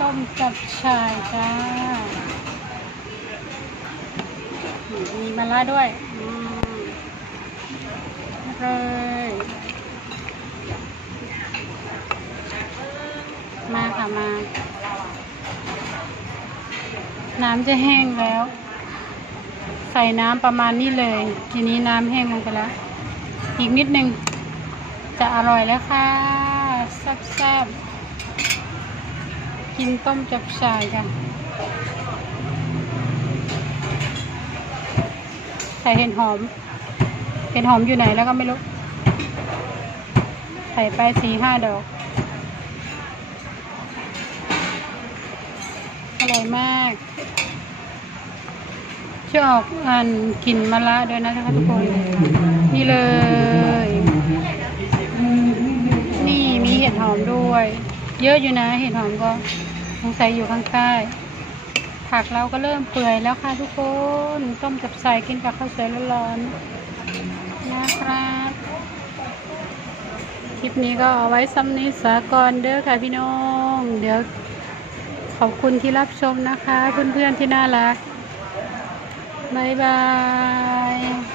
ต้มจับชายจ้า มีมะระด้วยเลยมาค่ะมา น้ำจะแห้งแล้ว ใส่น้ำประมาณนี้เลย ทีนี้น้ำแห้งลงไปแล้ว อีกนิดนึง จะอร่อยแล้วค่ะแซ่บๆ กินต้มจับชายกันใส่เห็ดหอม เห็ดหอมอยู่ไหนแล้วก็ไม่รู้ ใส่ไปสี่ห้าดอก อร่อยมากจะออกอันกลิ่นมะระด้วยนะคะทุกคน นี่เลย นี่มีเห็ดหอมด้วย เยอะอยู่นะเห็ดหอมก็ งสัยอยู่ข้างใต้ ผักเราก็เริ่มเปื่อยแล้วค่ะทุกคน ต้มจับใส่กินกับข้าวสวยร้อนๆนะครับ คลิปนี้ก็เอาไว้ซ้ำนี้สากอนเด้อค่ะพี่น้อง เดี๋ยวขอบคุณที่รับชมนะคะ เพื่อนๆที่น่ารักบ๊ายบาย